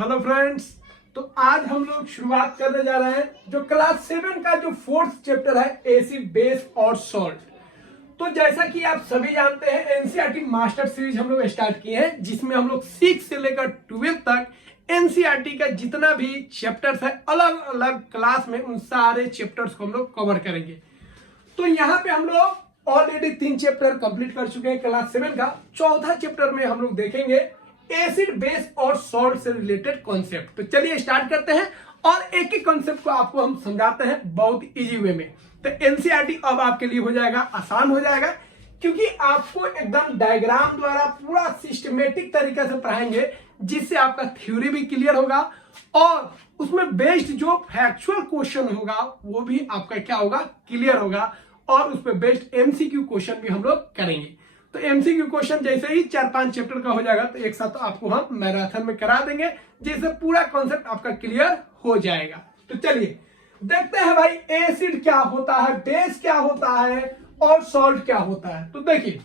Hello friends. तो आज हम लोग शुरुआत करने जा रहे हैं जो क्लास 7 का जो 4th चैप्टर है एसिड बेस और सॉल्ट। तो जैसा कि आप सभी जानते हैं एनसीईआरटी मास्टर सीरीज हम लोग स्टार्ट किए हैं जिसमें हम लोग 6 से लेकर 12 तक एनसीईआरटी का जितना भी चैप्टर्स है अलग अलग क्लास में उन सारे चैप्टर्स को हम लोग कवर करेंगे। तो यहाँ पे हम लोग ऑलरेडी 3 चैप्टर कंप्लीट कर चुके हैं क्लास 7 का। चौथा चैप्टर में हम लोग देखेंगे एसिड बेस और सॉल्ट से रिलेटेड कॉन्सेप्ट। तो चलिए स्टार्ट करते हैं और एक एक कॉन्सेप्ट को आपको हम समझाते हैं बहुत इजी वे में। तो एनसीईआरटी अब आपके लिए हो जाएगा आसान हो जाएगा क्योंकि आपको एकदम डायग्राम द्वारा पूरा सिस्टमेटिक तरीके से पढ़ाएंगे जिससे आपका थ्योरी भी क्लियर होगा और उसमें बेस्ड जो फैक्चुअल क्वेश्चन होगा वो भी आपका क्या होगा क्लियर होगा और उस पर बेस्ड एमसीक्यू क्वेश्चन भी हम लोग करेंगे। तो एमसीक्यू क्वेश्चन जैसे ही 4-5 चैप्टर का हो जाएगा तो एक साथ आपको हम मैराथन में करा देंगे जिससे पूरा कॉन्सेप्ट आपका क्लियर हो जाएगा। तो चलिए देखते हैं भाई एसिड क्या होता है, बेस क्या होता है और सॉल्ट क्या होता है। तो देखिए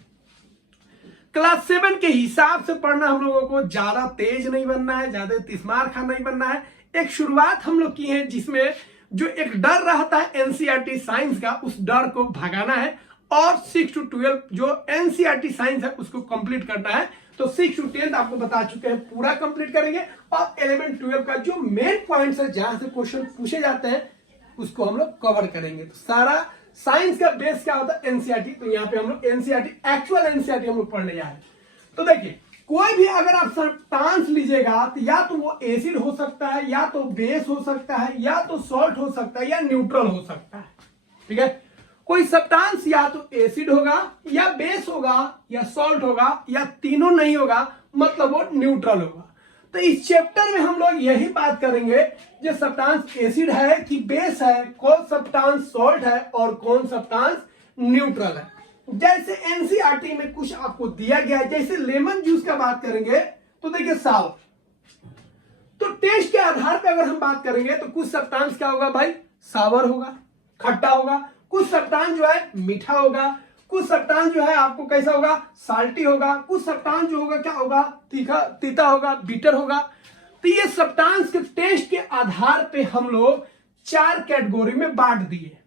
क्लास 7 के हिसाब से पढ़ना हम लोगों को ज्यादा तेज नहीं बनना है, ज्यादा तिस्मार खा नहीं बनना है। एक शुरुआत हम लोग की है जिसमें जो एक डर रहता है एनसीईआरटी साइंस का उस डर को भगाना है और 6 to 12 जो एनसीईआरटी साइंस है उसको कंप्लीट करना है। तो 6 to 10 आपको बता चुके हैं पूरा कंप्लीट करेंगे और 11 12 का जो मेन पॉइंट्स है जहां से क्वेश्चन पूछे जाते हैं उसको हम लोग कवर करेंगे। तो सारा साइंस का बेस क्या होता है एनसीईआरटी। तो यहाँ पे हम लोग एनसीईआरटी एक्चुअल एनसीईआरटी हम लोग पढ़ने जा रहे हैं। तो देखिए कोई भी अगर आप सब्सटेंस लीजिएगा तो या तो वो एसिड हो सकता है या तो बेस हो सकता है या तो सॉल्ट हो सकता है या न्यूट्रल हो सकता है। ठीक है, कोई सब्सटेंस या तो एसिड होगा या बेस होगा या सॉल्ट होगा या तीनों नहीं होगा मतलब वो न्यूट्रल होगा। तो इस चैप्टर में हम लोग यही बात करेंगे जो सब्सटेंस एसिड है कि बेस है, कौन सब्सटेंस सॉल्ट है और कौन सब्सटेंस न्यूट्रल है। जैसे एनसीईआरटी में कुछ आपको दिया गया है, जैसे लेमन जूस का बात करेंगे तो देखिए सावर। तो टेस्ट के आधार पर अगर हम बात करेंगे तो कुछ सब्सटेंस क्या होगा भाई, सावर होगा, खट्टा होगा, कुछ सब्सटेंस जो है मीठा होगा, कुछ सब्सटेंस जो है आपको कैसा होगा, साल्टी होगा, कुछ सब्सटेंस जो होगा क्या होगा, तीखा तीता होगा, बीटर होगा। तो ये सब्सटेंस के टेस्ट के आधार पे हम लोग 4 कैटेगरी में बांट दिए,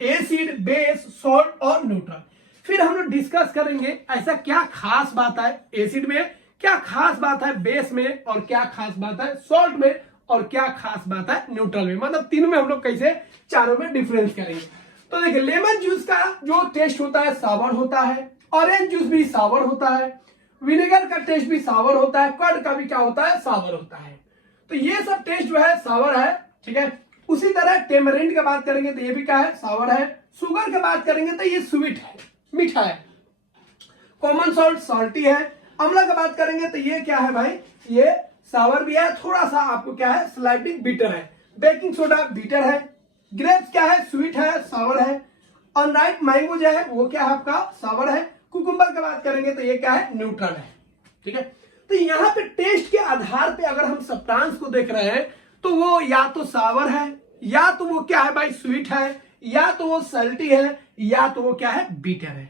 एसिड, बेस, सॉल्ट और न्यूट्रल। फिर हम लोग डिस्कस करेंगे ऐसा क्या खास बात है एसिड में, क्या खास बात है बेस में और क्या खास बात है सॉल्ट में और क्या खास बात है न्यूट्रल में। मतलब तीनों में हम लोग कैसे चारों में डिफरेंस करेंगे। तो देखिए लेमन जूस का जो टेस्ट होता है सावर होता है, ऑरेंज जूस भी सावर होता है, विनेगर का टेस्ट भी सावर होता है, कर्ड का भी क्या होता है, सावर होता है। तो ये सब टेस्ट जो है सावर है। ठीक है, उसी तरह टेमरिंड की बात करेंगे तो ये भी क्या है, सावर है। शुगर की बात करेंगे तो ये स्वीट है, मीठा है। कॉमन सॉल्ट सॉल्टी है। अम्ला की बात करेंगे तो ये क्या है भाई, ये सावर भी है, थोड़ा सा आपको क्या है स्लाइटली बिटर है। बेकिंग सोडा बिटर है। ग्रेप्स क्या है, स्वीट है, सावर है। अनराइप मैंगो जो है वो क्या है आपका, सावर है। कुकुम्बर की बात करेंगे तो ये क्या है, न्यूट्रल है। ठीक है, तो यहाँ पे टेस्ट के आधार पे अगर हम सब्सटेंस को देख रहे हैं तो वो या तो सावर है या तो वो क्या है भाई स्वीट है या तो वो सल्टी है या तो वो क्या है बीटर है।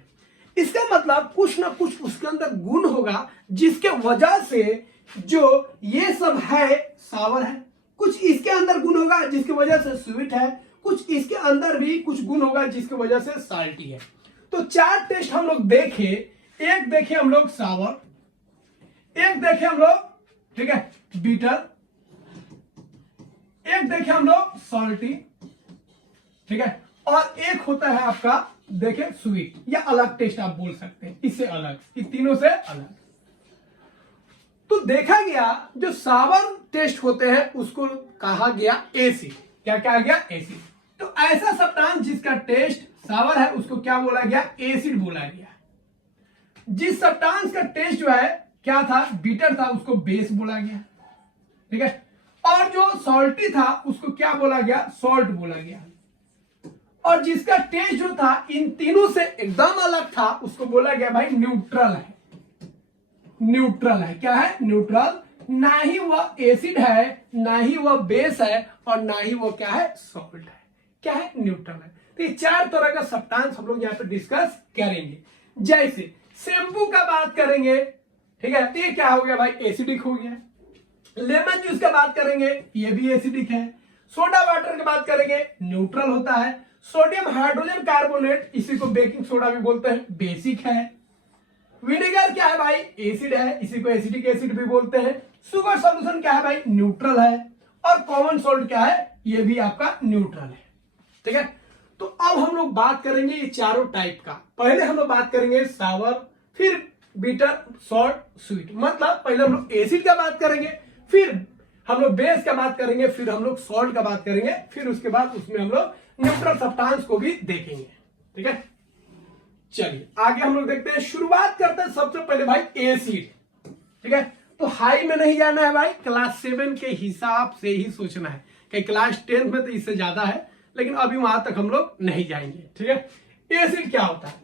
इसका मतलब कुछ ना कुछ उसके अंदर गुण होगा जिसके वजह से जो ये सब है सावर है, कुछ इसके अंदर गुण होगा जिसकी वजह से स्वीट है, कुछ इसके अंदर भी कुछ गुण होगा जिसकी वजह से साल्टी है। तो 4 टेस्ट हम लोग देखे, एक देखे हम लोग सावर, एक देखे हम लोग ठीक है बीटर, एक देखे हम लोग सॉल्टी, ठीक है, और एक होता है आपका देखे स्वीट या अलग टेस्ट आप बोल सकते हैं, इससे अलग, इन तीनों से अलग। तो देखा गया जो सावर टेस्ट होते हैं उसको कहा गया एसिड। क्या कहा गया, एसिड। तो ऐसा सब्सटेंस जिसका टेस्ट सावर है उसको क्या बोला गया, एसिड बोला गया। जिस सब्सटेंस का टेस्ट जो है क्या था, बीटर था, उसको बेस बोला गया। ठीक है, और जो सॉल्टी था उसको क्या बोला गया, सॉल्ट बोला गया। और जिसका टेस्ट जो था इन तीनों से एकदम अलग था उसको बोला गया भाई न्यूट्रल है। न्यूट्रल है, क्या है, न्यूट्रल। ना ही वह एसिड है, ना ही वह बेस है और ना ही वो क्या है, सॉल्ट है। क्या है, न्यूट्रल है। तो ये 4 तरह का सब्सटेंस हम लोग यहाँ पे डिस्कस करेंगे। जैसे शैम्पू का बात करेंगे, ठीक है, तो ये क्या हो गया भाई, एसिडिक हो गया। लेमन जूस की बात करेंगे, ये भी एसिडिक है। सोडा वाटर की बात करेंगे, न्यूट्रल होता है। सोडियम हाइड्रोजन कार्बोनेट, इसी को बेकिंग सोडा भी बोलते हैं, बेसिक है। विनेगर क्या है भाई, एसिड है, इसी को एसिडिक एसिड भी बोलते हैं। शुगर सॉल्यूशन क्या है भाई, न्यूट्रल है। और कॉमन सॉल्ट क्या है, ये भी आपका न्यूट्रल है। ठीक है, तो अब हम लोग बात करेंगे ये चारों टाइप का। पहले हम लोग बात करेंगे सावर, फिर बिटर, सॉल्ट, स्वीट। मतलब पहले हम लोग एसिड का बात करेंगे, फिर हम लोग बेस का बात करेंगे, फिर हम लोग सॉल्ट का बात करेंगे, फिर उसके बाद उसमें हम लोग न्यूट्रल सब्सटेंस को भी देखेंगे। ठीक है, चलिए आगे हम लोग देखते हैं। शुरुआत करते हैं सबसे पहले भाई एसिड। ठीक है, तो हाई में नहीं जाना है भाई, क्लास 7 के हिसाब से ही सोचना है कि क्लास 10 में तो इससे ज्यादा है, लेकिन अभी वहां तक हम लोग नहीं जाएंगे। ठीक है, एसिड क्या होता है,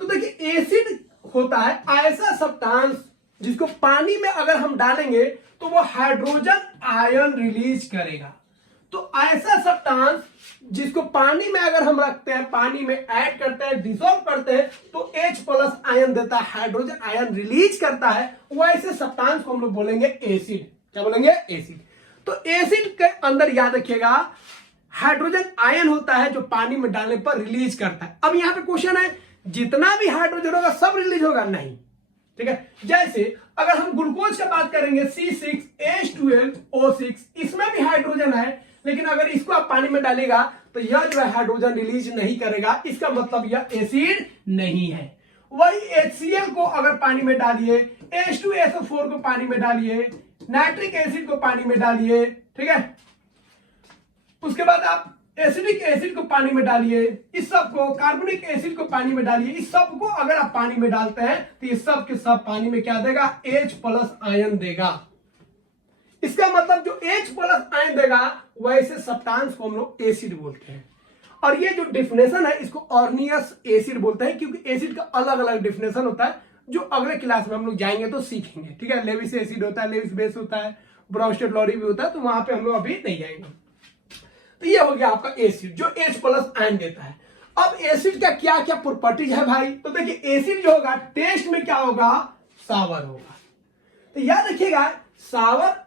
तो देखिए एसिड होता है ऐसा सब्सटेंस जिसको पानी में अगर हम डालेंगे तो वो हाइड्रोजन आयन रिलीज करेगा। तो ऐसा सब्सटेंस जिसको पानी में अगर हम रखते हैं, पानी में ऐड करते हैं, डिसॉल्व करते हैं, तो H+ आयन देता है, हाइड्रोजन आयन रिलीज करता है, वैसे सब्सटेंस को हम लोग बोलेंगे एसिड। क्या बोलेंगे, एसिड। तो एसिड के अंदर याद रखिएगा हाइड्रोजन आयन होता है जो पानी में डालने पर रिलीज करता है। अब यहां पे क्वेश्चन है, जितना भी हाइड्रोजन होगा सब रिलीज होगा? नहीं। ठीक है, जैसे अगर हम ग्लूकोज की बात करेंगे C6H12O6, इसमें भी हाइड्रोजन है, लेकिन अगर इसको आप पानी में डालेगा तो यह जो है हाइड्रोजन रिलीज नहीं करेगा, इसका मतलब यह एसिड नहीं है। वही HCl को अगर पानी में डालिए, H2SO4 को पानी में डालिए, नाइट्रिक एसिड को पानी में डालिए, ठीक है, उसके बाद आप एसिडिक एसिड को पानी में डालिए, इस सब को, कार्बोनिक एसिड को पानी में डालिए, इस सब को अगर आप पानी में डालते हैं तो ये सब के सब पानी में क्या देगा, H+ आयन देगा। इसका मतलब जो H+ आयन देगा वैसे सब्सटेंस को हम लोग एसिड बोलते हैं। और ये जो डिफिनेशन है इसको ऑर्नियस एसिड बोलते हैं, क्योंकि एसिड का अलग अलग डिफिनेशन होता है जो अगले क्लास में हम लोग जाएंगे तो सीखेंगे। ठीक है, लेविस एसिड होता है, लेविस बेस होता है, ब्राउस्टेड लॉरी भी होता है, तो वहां पे हम लोग अभी नहीं जाएंगे। तो ये हो गया आपका एसिड जो H+ आयन देता है। अब एसिड का क्या क्या प्रॉपर्टीज है भाई, तो देखिए एसिड जो होगा टेस्ट में क्या होगा, सावर होगा। तो याद रखिएगा सावर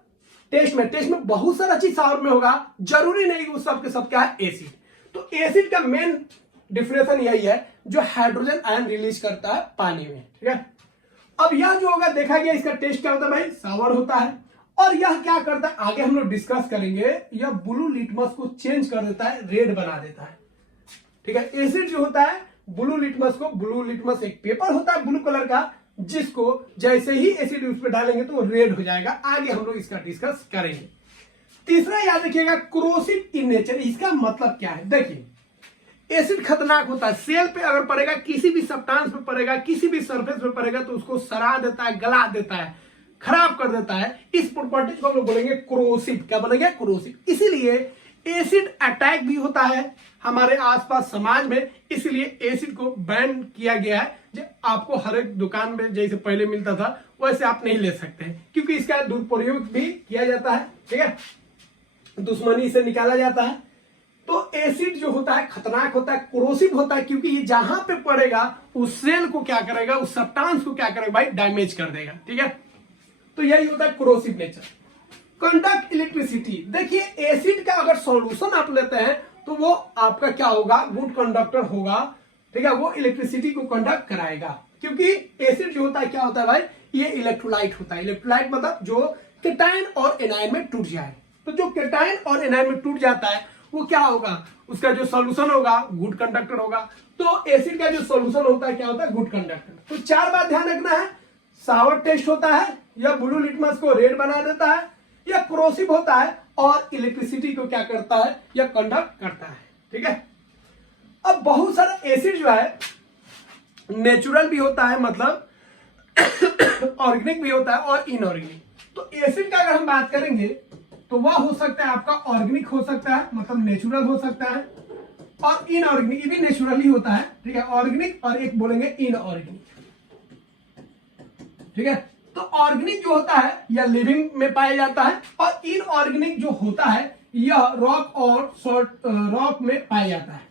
टेस्ट में बहुत सारा चीज सावर में होगा, जरूरी नहीं कि उस सब के सब क्या है एसिड। तो एसिड का मेन डिफिनेशन यही है जो हाइड्रोजन आयन रिलीज करता है पानी में। ठीक है, अब यह जो होगा देखा गया इसका टेस्ट क्या होता है भाई, सावर होता है। और यह क्या करता है आगे हम लोग डिस्कस करेंगे, यह ब्लू लिटमस को चेंज कर देता है, रेड बना देता है। ठीक है, एसिड जो होता है ब्लू लिटमस एक पेपर होता है ब्लू कलर का, जिसको जैसे ही एसिड उस पर डालेंगे तो वो रेड हो जाएगा। आगे हम लोग इसका डिस्कस करेंगे। तीसरा याद रखिएगा क्रोसिव इन नेचर, इसका मतलब क्या है, देखिए एसिड खतरनाक होता है, सेल पे अगर पड़ेगा, किसी भी सब्सटेंस पे पड़ेगा, किसी भी सरफेस पे पड़ेगा तो उसको सड़ा देता है, गला देता है, खराब कर देता है। इस प्रॉपर्टी को हम लोग बोलेंगे क्रोसिव। क्या बोलेंगे, क्रोसिव। इसीलिए एसिड अटैक भी होता है हमारे आसपास समाज में, इसलिए एसिड को बैन किया गया है। जो आपको हर एक दुकान में जैसे पहले मिलता था वैसे आप नहीं ले सकते हैं, क्योंकि इसका दुरुपयोग भी किया जाता है। ठीक है, दुश्मनी से निकाला जाता है। तो एसिड जो होता है खतरनाक होता है, क्रोसिव होता है, क्योंकि ये जहां पे पड़ेगा उस सेल को क्या करेगा, उस सब्सटेंस को क्या करेगा भाई, डैमेज कर देगा। ठीक है, तो यही होता है क्रोसिव नेचर। कंडक्ट इलेक्ट्रिसिटी, देखिए एसिड का अगर सॉल्यूशन आप लेते हैं तो वो आपका क्या होगा, गुड कंडक्टर होगा। ठीक है, वो इलेक्ट्रिसिटी को कंडक्ट कराएगा, क्योंकि एसिड जो होता है क्या होता है भाई, ये इलेक्ट्रोलाइट होता है। इलेक्ट्रोलाइट मतलब जो केटायन और एनायन में टूट जाए। तो जो केटायन और एनायन में टूट जाता है वो क्या होगा, उसका जो सॉल्यूशन होगा गुड कंडक्टर होगा। तो एसिड का जो सॉल्यूशन होता है क्या होता है, गुड कंडक्टर। तो 4 बात ध्यान रखना है, सावर टेस्ट होता है, या ब्लू लिटमस को रेड बना देता है, या क्रोसिव होता है, और इलेक्ट्रिसिटी को क्या करता है, या कंडक्ट करता है। ठीक है, अब बहुत सारा एसिड जो है नेचुरल भी होता है, मतलब ऑर्गेनिक भी होता है, और इनऑर्गेनिक। तो एसिड का अगर हम बात करेंगे तो वह हो सकता है आपका ऑर्गेनिक हो सकता है, मतलब नेचुरल हो सकता है, और इनऑर्गेनिक भी नेचुरल ही होता है। ठीक है, ऑर्गेनिक और एक बोलेंगे इनऑर्गेनिक। ठीक है, तो ऑर्गेनिक जो होता है यह लिविंग में पाया जाता है, और इनऑर्गेनिक जो होता है यह रॉक और सॉल्ट रॉक में पाया जाता है।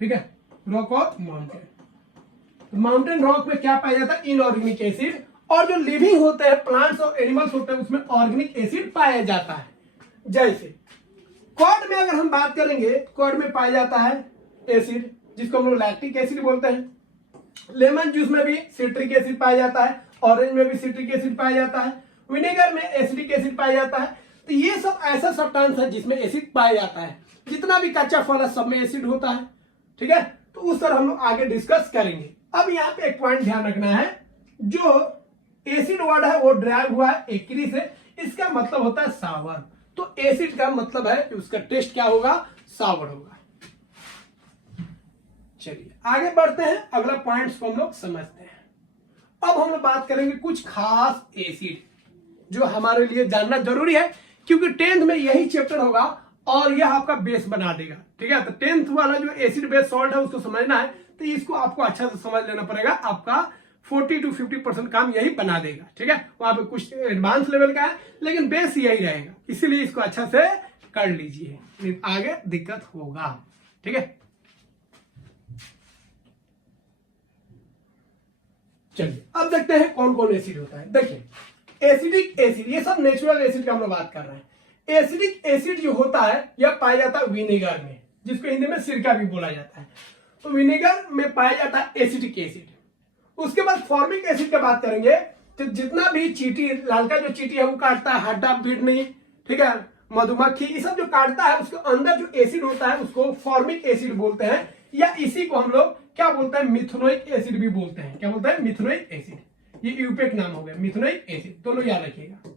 ठीक है, रॉक और माउंटेन। माउंटेन रॉक में क्या पाया जाता है, इनऑर्गेनिक एसिड, और जो लिविंग होते हैं प्लांट्स और एनिमल्स होते हैं उसमें ऑर्गेनिक एसिड पाया जाता है। जैसे कर्ड में अगर हम बात करेंगे, कर्ड में पाया जाता है एसिड जिसको हम लोग लैक्टिक एसिड बोलते हैं। लेमन जूस में भी सिट्रिक एसिड पाया जाता है, ऑरेंज में भी सिट्रिक एसिड पाया जाता है, विनेगर में एसिडिक एसिड पाया जाता है। तो ये सब ऐसा सब्सटेंस है जिसमें एसिड पाया जाता है। जितना भी कच्चा फल है सब में एसिड होता है, ठीक है। तो उस तरह हम लोग आगे डिस्कस करेंगे। अब यहाँ पे एक पॉइंट ध्यान रखना है, जो एसिड वर्ड है वो ड्राइव हुआ है एक्री से, इसका मतलब होता है सावर। तो एसिड का मतलब है कि उसका टेस्ट क्या होगा, सावर होगा। चलिए आगे बढ़ते हैं, अगला पॉइंट्स को हम लोग समझते हैं। अब हम लोग बात करेंगे कुछ खास एसिड जो हमारे लिए जानना जरूरी है, क्योंकि 10th में यही चैप्टर होगा और यह आपका बेस बना देगा, ठीक है। तो 10th वाला जो एसिड बेस सॉल्ट है उसको समझना है, तो इसको आपको अच्छा से समझ लेना पड़ेगा। आपका 40 to 50% काम यही बना देगा, ठीक है। वहां पे कुछ एडवांस लेवल का है लेकिन बेस यही रहेगा, इसीलिए इसको अच्छा से कर लीजिए, नहीं आगे दिक्कत होगा, ठीक है। चलिए अब देखते हैं कौन कौन एसिड होता है। देखिए एसिडिक एसिड, ये सब नेचुरल एसिड का हम लोग बात कर रहे हैं। एसिडिक एसिड जो होता है यह पाया जाता है विनेगर में, जिसको हिंदी में सिरका भी बोला जाता है। तो विनेगर में पाया जाता है एसिडिक एसिड। उसके बाद फॉर्मिक एसिड की बात करेंगे, तो जितना भी चींटी, लालका जो चींटी है वो काटता है, हड्डा पीटनी, ठीक है, मधुमक्खी, ये सब जो काटता है उसके अंदर जो एसिड होता है उसको फॉर्मिक एसिड बोलते हैं, या इसी को हम लोग क्या बोलते हैं, मिथुनोइक एसिड भी बोलते हैं। क्या बोलते हैं, मिथुनोइक एसिड। ये यूपेक नाम हो गया, मिथुनोइक एसिड, दोनों याद रखिएगा।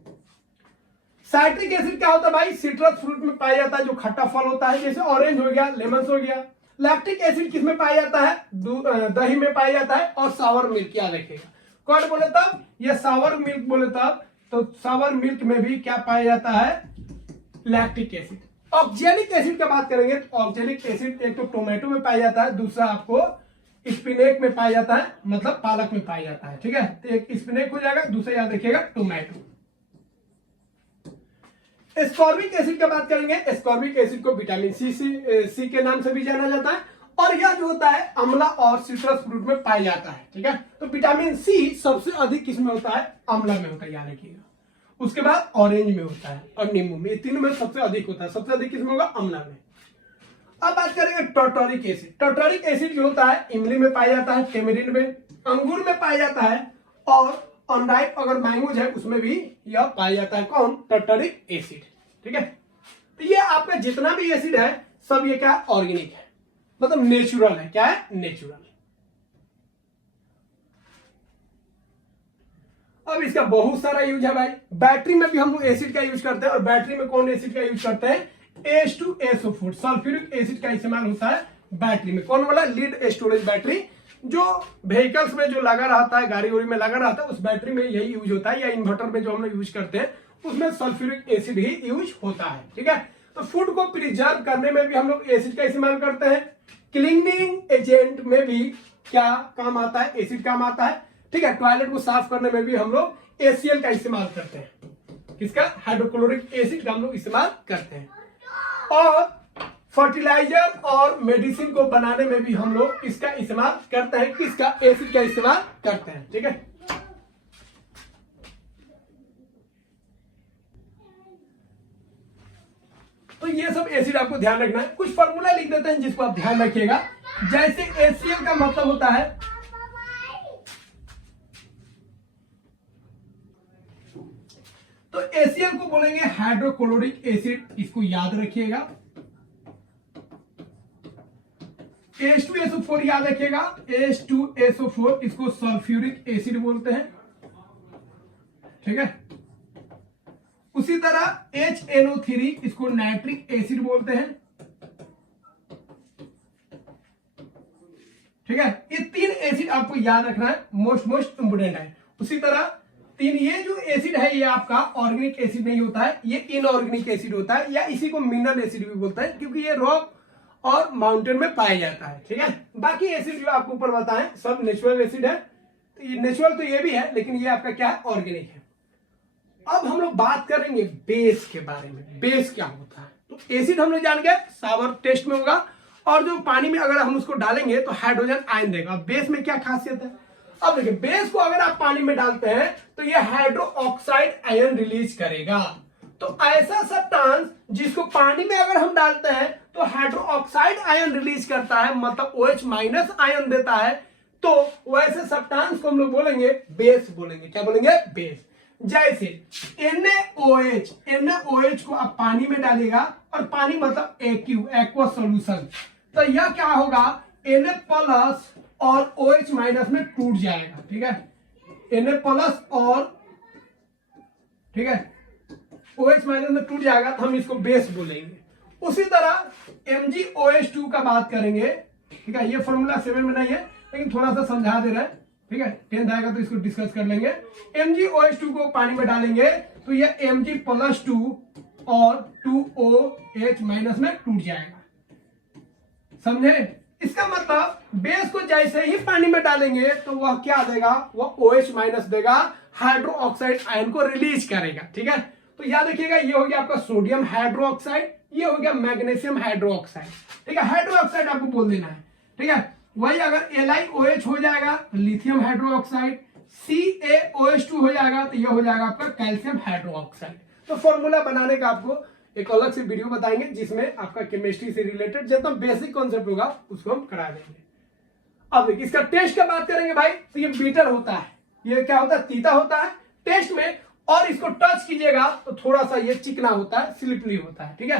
साइट्रिक एसिड क्या होता है भाई, सिट्रस फ्रूट में पाया जाता है, जो खट्टा फल होता है, जैसे ऑरेंज हो गया, लेमन हो गया। लैक्टिक एसिड किसमें पाया जाता है, दही में पाया जाता है, और सावर मिल्क, याद रखिएगा। कर्ड बोले तब, या सावर मिल्क बोले तब, तो सावर मिल्क में भी क्या पाया जाता है, लैक्टिक एसिड। ऑक्जेलिक एसिड की बात करेंगे तो ऑक्जेलिक एसिड एक तो टोमेटो में पाया जाता है, दूसरा आपको स्पिनेक में पाया जाता है, मतलब पालक में पाया जाता है, ठीक है। तो एक स्पिनेक हो जाएगा, दूसरा याद रखिएगा टोमेटो। एस्कॉर्बिक एसिड की बात करेंगे, एस्कॉर्बिक एसिड को विटामिन सी के नाम से भी जाना जाता है, और यह जो होता है अम्ला और सिट्रस फ्रूट में पाया जाता है, ठीक है। तो विटामिन सी सबसे अधिक किसमें होता है, अम्ला में होता है, याद रखिएगा। उसके बाद ऑरेंज में होता है और नींबू में, ये तीनों में सबसे अधिक होता है। सबसे अधिक किसमें होगा, अम्ला में। अब बात करेंगे टर्टरिक एसिड। टर्टरिक एसिड जो होता है इमली में पाया जाता है, टेमेरिन में, अंगूर में पाया जाता है, और अनराइप अगर मैंगोज है उसमें भी यह पाया जाता है, कौन, टर्टरिक एसिड, ठीक है। तो ये आपका जितना भी एसिड है सब ये क्या, ऑर्गेनिक है, मतलब नेचुरल है। क्या है, नेचुरल। अब इसका बहुत सारा यूज है भाई। बैटरी में भी हम लोग एसिड का यूज करते हैं, और बैटरी में कौन एसिड का यूज करते हैं, H2SO4 सल्फ्यूरिक एसिड का इस्तेमाल होता है बैटरी में। कौन वाला, लीड स्टोरेज बैटरी, जो व्हीकल्स में जो लगा रहता है, गाड़ी उड़ी में लगा रहता है, उस बैटरी में यही यूज होता है, या इन्वर्टर में जो हम लोग यूज करते हैं उसमें सल्फ्यूरिक एसिड ही यूज होता है, ठीक है। तो फूड को प्रिजर्व करने में भी हम लोग एसिड का इस्तेमाल करते हैं। क्लीनिंग एजेंट में भी क्या काम आता है, एसिड काम आता है, ठीक है। टॉयलेट को साफ करने में भी हम लोग HCl का इस्तेमाल करते हैं, किसका, हाइड्रोक्लोरिक एसिड का हम लोग इस्तेमाल करते हैं। और फर्टिलाइजर और मेडिसिन को बनाने में भी हम लोग इसका इस्तेमाल करते हैं, किसका, एसिड का इस्तेमाल करते हैं, ठीक है। तो ये सब एसिड आपको ध्यान रखना है। कुछ फॉर्मूला लिख देते हैं जिसको आप ध्यान रखिएगा। जैसे HCl का मतलब होता है, तो HCl को बोलेंगे हाइड्रोक्लोरिक एसिड, इसको याद रखिएगा। H2SO4 याद रखिएगा, H2SO4 इसको सल्फ्यूरिक एसिड बोलते हैं, ठीक है। उसी तरह HNO3 इसको नाइट्रिक एसिड बोलते हैं, ठीक है। ये तीन एसिड आपको याद रखना है, मोस्ट इंपोर्टेंट है। उसी तरह तीन, ये जो एसिड है ये आपका ऑर्गेनिक एसिड नहीं होता है, ये इनऑर्गेनिक एसिड होता है, या इसी को मिनरल एसिड भी बोलते हैं, क्योंकि ये रॉक और माउंटेन में पाया जाता है, ठीक है। बाकी एसिड जो आपको ऊपर बताएं सब नेचुरल एसिड है। तो ये नेचुरल तो ये भी है, लेकिन ये आपका क्या है, ऑर्गेनिक है। अब हम लोग बात करेंगे बेस के बारे में। बेस क्या होता है, तो एसिड हम लोग जान गए, सावर टेस्ट में होगा, और जो पानी में अगर हम उसको डालेंगे तो हाइड्रोजन आयन देगा। बेस में क्या खासियत है, अब देखिए बेस को अगर आप पानी में डालते हैं तो ये हाइड्रो ऑक्साइड आयन रिलीज करेगा। तो ऐसा सब्सटेंस जिसको पानी में अगर हम डालते हैं तो हाइड्रो ऑक्साइड आयन रिलीज करता है, मतलब OH माइनस आयन देता है, तो वैसे सब्सटेंस को हम लोग बोलेंगे बेस बोलेंगे। क्या बोलेंगे? बेस। जैसे NaOH को आप पानी में डालेगा और पानी मतलब एक्वा सॉल्यूशन, तो यह क्या होगा Na प्लस और OH माइनस में टूट जाएगा। ठीक है, Na प्लस और ठीक है OH माइनस में टूट जाएगा तो हम इसको बेस बोलेंगे। उसी तरह MgOH2 का बात करेंगे। ठीक है, ये फॉर्मूला 7 में नहीं है लेकिन थोड़ा सा समझा दे रहा है। ठीक है, 10th आएगा तो इसको डिस्कस कर लेंगे। MgOH2 को पानी में डालेंगे तो ये Mg प्लस 2 और 2OH माइनस में टूट जाएगा। समझे? इसका मतलब बेस को जैसे ही पानी में डालेंगे तो वह क्या देगा? वह OH माइनस देगा, हाइड्रो ऑक्साइड आयन को रिलीज करेगा। ठीक है, तो याद रखिएगा ये हो गया आपका सोडियम हाइड्रो ऑक्साइड, ये हो गया मैग्नीशियम हाइड्रो ऑक्साइड। ठीक है, हाइड्रो ऑक्साइड आपको बोल देना है। ठीक है, वही अगर LiOH हो जाएगा तो लिथियम हाइड्रो ऑक्साइड, CaOH2 हो जाएगा तो यह हो जाएगा आपका कैल्शियम हाइड्रो ऑक्साइड। तो फॉर्मूला बनाने का आपको एक अलग से वीडियो बताएंगे जिसमें आपका केमिस्ट्री से रिलेटेड जितना बेसिक कॉन्सेप्ट होगा उसको हम करा देंगे। अब देखिए इसका टेस्ट का बात करेंगे भाई, तो ये बीटर होता है, ये क्या होता है? तीता होता है टेस्ट में, और इसको टच कीजिएगा तो थोड़ा सा ये चिकना होता है, स्लिपरी होता है। ठीक है,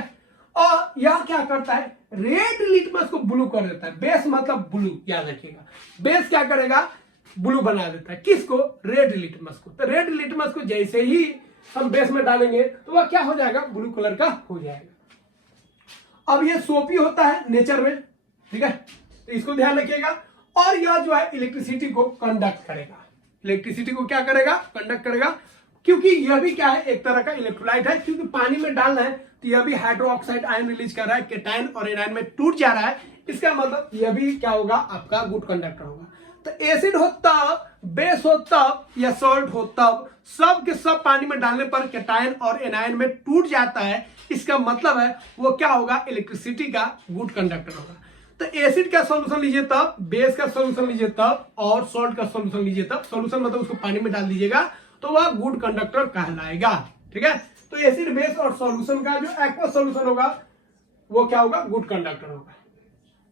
और यह क्या करता है? रेड लिटमस को ब्लू कर देता है। बेस मतलब ब्लू, याद रखिएगा बेस क्या करेगा? ब्लू बना देता है। किसको? रेड लिटमस को। तो रेड लिटमस को जैसे ही हम बेस में डालेंगे तो वह क्या हो जाएगा? ब्लू कलर का हो जाएगा। अब ये सोपी होता है नेचर में। ठीक है, तो इसको ध्यान रखिएगा। और यह जो है इलेक्ट्रिसिटी को कंडक्ट करेगा। इलेक्ट्रिसिटी को क्या करेगा? कंडक्ट करेगा, क्योंकि यह भी क्या है? एक तरह का इलेक्ट्रोलाइट है। क्योंकि पानी में डालना है तो यह भी हाइड्रो ऑक्साइड आयन रिलीज कर रहा है, केटायन और एनायन में टूट जा रहा है। इसका मतलब यह भी क्या होगा? आपका गुड कंडक्टर होगा। तो एसिड हो तब, बेस हो तब, या सॉल्ट हो तब, सब के सब पानी में डालने पर केटायन और एनायन में टूट जाता है। इसका मतलब है वो क्या होगा? इलेक्ट्रिसिटी का गुड कंडक्टर होगा। तो एसिड का सॉल्यूशन लीजिए तब, बेस का सॉल्यूशन लीजिए तब, और सॉल्ट का सॉल्यूशन लीजिए तब। सॉल्यूशन मतलब उसको पानी में डाल दीजिएगा तो वह गुड कंडक्टर कहलाएगा। ठीक है, तो एसिड बेस और सॉल्यूशन का जो एक्वा सॉल्यूशन होगा वो क्या होगा? गुड कंडक्टर होगा।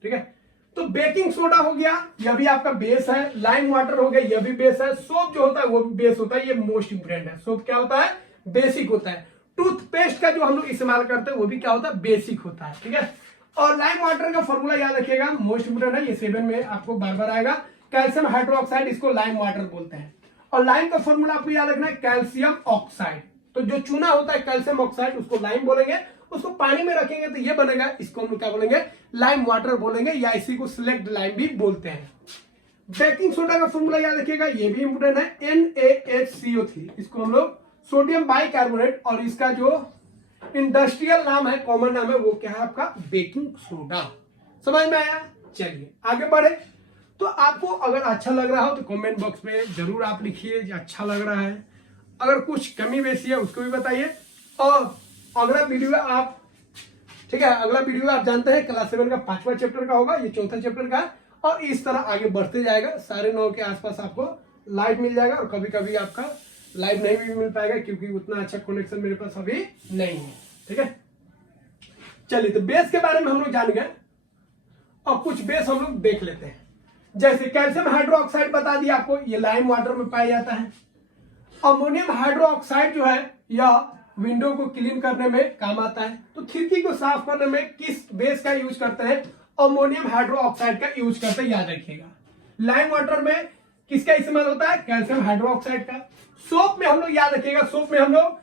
ठीक है, तो बेकिंग सोडा हो गया, यह भी आपका बेस है। लाइम वाटर हो गया, यह भी बेस है। सोप जो होता है वो भी बेस होता है, ये मोस्ट इंपोर्टेंट है। सोप क्या होता है? बेसिक होता है। टूथपेस्ट का जो हम लोग इस्तेमाल करते हैं वो भी क्या होता है? बेसिक होता है। ठीक है, और लाइम वाटर का फॉर्मूला याद रखिएगा, मोस्ट इंपोर्टेंट है, ये 7 में आपको बार बार आएगा। कैल्शियम हाइड्रोक्साइड, इसको लाइम वाटर बोलते हैं। और लाइम का फॉर्मूला आपको याद रखना है कैल्शियम ऑक्साइड। तो जो चूना होता है कैल्शियम ऑक्साइड उसको लाइम बोलेंगे। उसको पानी में रखेंगे तो ये बनेगा, इसको हम लोग क्या बोलेंगे? लाइम वाटर बोलेंगे, या इसी को सिलेक्ट लाइम भी बोलते हैं। बेकिंग सोडा का फॉर्मूला याद रखिएगा, ये भी इंपोर्टेंट है, NaHCO3। इसको हम लोग सोडियम बाइकार्बोनेट, और इसका जो इंडस्ट्रियल नाम है, कॉमन नाम है, वो क्या है आपका? Baking soda. समझ में आया? चलिए आगे बढ़े। तो आपको अगर अच्छा लग रहा हो तो कमेंट बॉक्स में जरूर आप लिखिए अच्छा लग रहा है। अगर कुछ कमी बेसी है उसको भी बताइए। और अगला वीडियो आप, ठीक है, अगला वीडियो आप जानते हैं क्लास 7 का 5वां चैप्टर का होगा, ये 4था चैप्टर का है। और इस तरह आगे बढ़ते जाएगा। 9:30 के आसपास आपको लाइव मिल जाएगा, और कभी कभी आपका लाइव नहीं भी मिल पाएगा क्योंकि उतना अच्छा कनेक्शन मेरे पास अभी नहीं है। ठीक है, चलिए तो बेस के बारे में हम लोग जान गए, और कुछ बेस हम लोग देख लेते हैं। जैसे कैल्शियम हाइड्रोक्साइड बता दिया आपको, ये लाइम वाटर में पाया जाता है। अमोनियम हाइड्रोक्साइड जो है यह विंडो को क्लीन करने में काम आता है। तो खिड़की को साफ करने में किस बेस का यूज करते हैं? अमोनियम हाइड्रोक्साइड का यूज करते हैं, याद रखिएगा। लाइम वाटर में किसका इस्तेमाल होता है? कैल्शियम हाइड्रोक्साइड का। सोप में हम लोग याद रखिएगा, सोप में हम लोग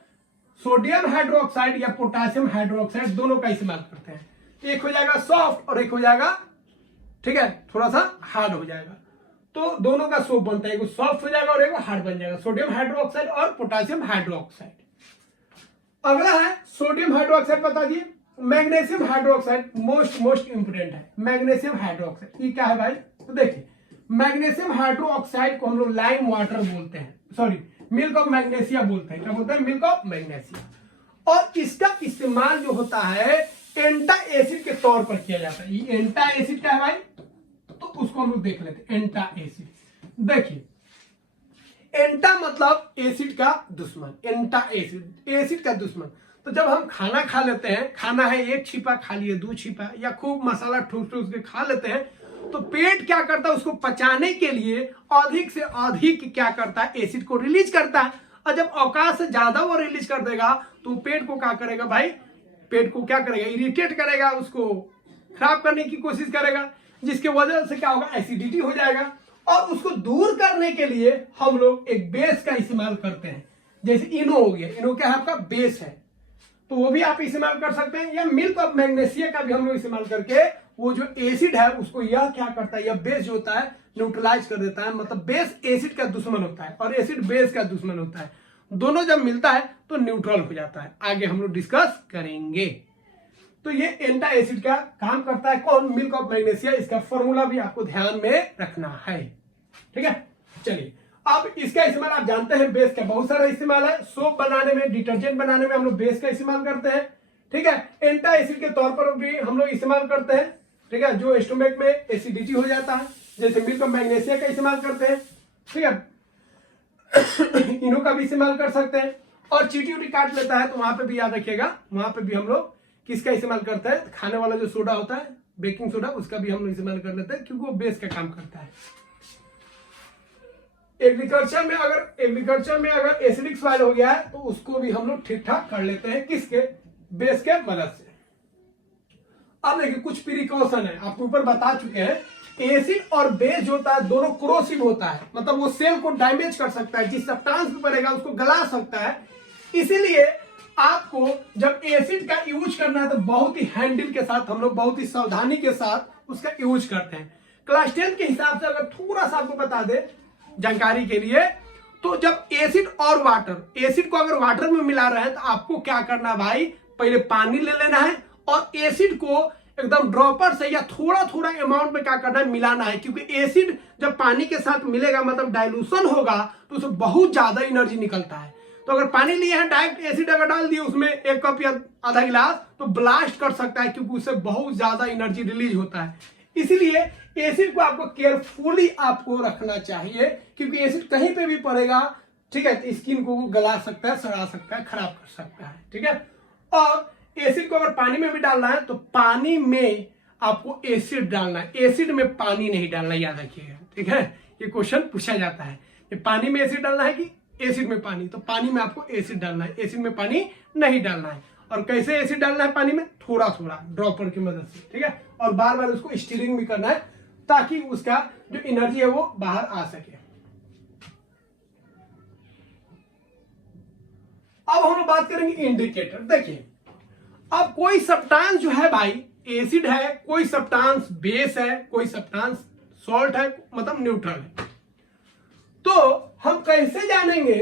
सोडियम हाइड्रोक्साइड या पोटासियम हाइड्रोक्साइड दोनों का इस्तेमाल करते हैं। एक हो जाएगा सॉफ्ट और एक हो जाएगा, ठीक है, थोड़ा सा हार्ड हो जाएगा। तो दोनों का सोप बनता है, एक सॉफ्ट हो जाएगा और एक हार्ड बन जाएगा, सोडियम हाइड्रोक्साइड और पोटासियम हाइड्रोक्साइड। अगला है सोडियम हाइड्रोक्साइड बता दिए। मैग्नीशियम हाइड्रोक्साइड मोस्ट इंपोर्टेंट है। मैग्नीशियम हाइड्रोक्साइड ये क्या है भाई? तो देखिए मैग्नीशियम हाइड्रोक्साइड को हम लोग लाइम वाटर बोलते हैं, सॉरी मिल्क ऑफ मैग्नेशिया बोलते हैं। क्या बोलते हैं? Milk of magnesia. और इसका इस्तेमाल जो होता है एंटा एसिड के तौर पर किया जाता है। ये एंटा एसिड क्या है भाई? तो उसको हम लोग देख लेते हैं। एंटा एसिड देखिए एंटा मतलब एसिड का दुश्मन, एंटा एसिड, एसिड का दुश्मन। तो जब हम खाना खा लेते हैं, खाना है एक छिपा खा लिए, 2 छिपा, या खूब मसाला ठूस ठूस के खा लेते हैं, तो पेट क्या करता है, उसको पचाने के लिए अधिक से अधिक क्या करता है, एसिड को रिलीज करता है। और जब औकात से ज्यादा वो रिलीज कर देगा तो पेट को क्या करेगा भाई, पेट को क्या करेगा, इरिटेट करेगा, उसको खराब करने की कोशिश करेगा, जिसके वजह से क्या होगा, एसिडिटी हो जाएगा। और उसको दूर करने के लिए हम लोग एक बेस का इस्तेमाल करते हैं, जैसे इनो हो गया, इनो क्या है आपका, बेस है, तो वो भी आप इस्तेमाल कर सकते हैं। या मिल्क ऑफ मैग्नीशिया का भी हम लोग इस्तेमाल करके वो जो एसिड है उसको यह क्या करता है, यह बेस जो होता है न्यूट्रलाइज कर देता है। मतलब बेस एसिड का दुश्मन होता है और एसिड बेस का दुश्मन होता है, दोनों जब मिलता है तो न्यूट्रल हो जाता है। आगे हम लोग डिस्कस करेंगे। तो ये एंटा एसिड का काम करता है कौन, मिल्क ऑफ मैग्नीशिया। इसका फॉर्मूला भी आपको ध्यान में रखना है, ठीक है। चलिए अब इसका इस्तेमाल आप जानते हैं, बेस का बहुत सारा इस्तेमाल है। सोप बनाने में, डिटर्जेंट बनाने में हम लोग बेस का इस्तेमाल करते हैं, ठीक है। एंटा एसिड के तौर पर भी हम लोग इस्तेमाल करते हैं, ठीक है, जो स्टोमक में एसिडिटी हो जाता है, जैसे मिल्क ऑफ मैग्नीशिया का इस्तेमाल करते हैं, ठीक है। इनो का भी इस्तेमाल कर सकते हैं। और चीटी उटी काट लेता है तो वहां पे भी याद रखिएगा, वहां पे भी हम लोग किसका इस्तेमाल करते हैं, खाने वाला जो सोडा होता है, बेकिंग सोडा, उसका भी हम लोग इस्तेमाल कर लेते हैं, क्योंकि वो बेस का काम करता है। एग्रीकल्चर में अगर एसिडिक सॉइल हो गया है तो उसको भी हम लोग ठीक ठाक कर लेते हैं, किसके, बेस के मदद से। अब देखिए कुछ प्रिकॉशन है, आपको ऊपर बता चुके हैं, एसिड और बेस जो होता है दोनों क्रोसिव होता है, मतलब वो सेल को डैमेज कर सकता है, जिस सब्सटेंस पे पड़ेगा उसको गला सकता है। इसीलिए आपको जब एसिड का यूज करना है तो बहुत ही हैंडल के साथ, हम लोग बहुत ही सावधानी के साथ उसका यूज करते हैं। क्लास 10 के हिसाब से अगर थोड़ा सा आपको बता दे जानकारी के लिए, तो जब एसिड और वाटर, एसिड को अगर वाटर में मिला रहे हैं तो आपको क्या करना भाई, पहले पानी ले लेना है और एसिड को एकदम ड्रॉपर से या थोड़ा थोड़ा अमाउंट में क्या करना है, मिलाना है। क्योंकि एसिड जब पानी के साथ मिलेगा, मतलब डाइल्यूशन होगा, तो उसमें बहुत ज्यादा एनर्जी निकलता है। तो अगर पानी लिए हैं, डायरेक्ट एसिड अगर डाल दिए उसमें 1 कप या आधा गिलास, तो ब्लास्ट कर सकता है, क्योंकि उससे बहुत ज्यादा एनर्जी रिलीज होता है। इसीलिए एसिड को आपको केयरफुली आपको रखना चाहिए, क्योंकि एसिड कहीं पे भी पड़ेगा, ठीक है, तो स्किन को गला सकता है, सड़ा सकता है, खराब कर सकता है, ठीक है। और एसिड को अगर पानी में भी डालना है तो पानी में आपको एसिड डालना है, एसिड में पानी नहीं डालना, याद रखिएगा, ठीक है। ये क्वेश्चन पूछा जाता है कि पानी में एसिड डालना है कि एसिड में पानी, तो पानी में आपको एसिड डालना है, एसिड में पानी नहीं डालना है। और कैसे एसिड डालना है पानी में, थोड़ा थोड़ा ड्रॉपर की मदद से, ठीक है। और बार बार उसको स्टीरिंग भी करना है, ताकि उसका जो एनर्जी है वो बाहर आ सके। अब हम लोग बात करेंगे इंडिकेटर। देखिए अब कोई सब्सटेंस जो है भाई, एसिड है, कोई सब्सटेंस बेस है, कोई सब्सटेंस सॉल्ट है, मतलब न्यूट्रल है, तो हम कैसे जानेंगे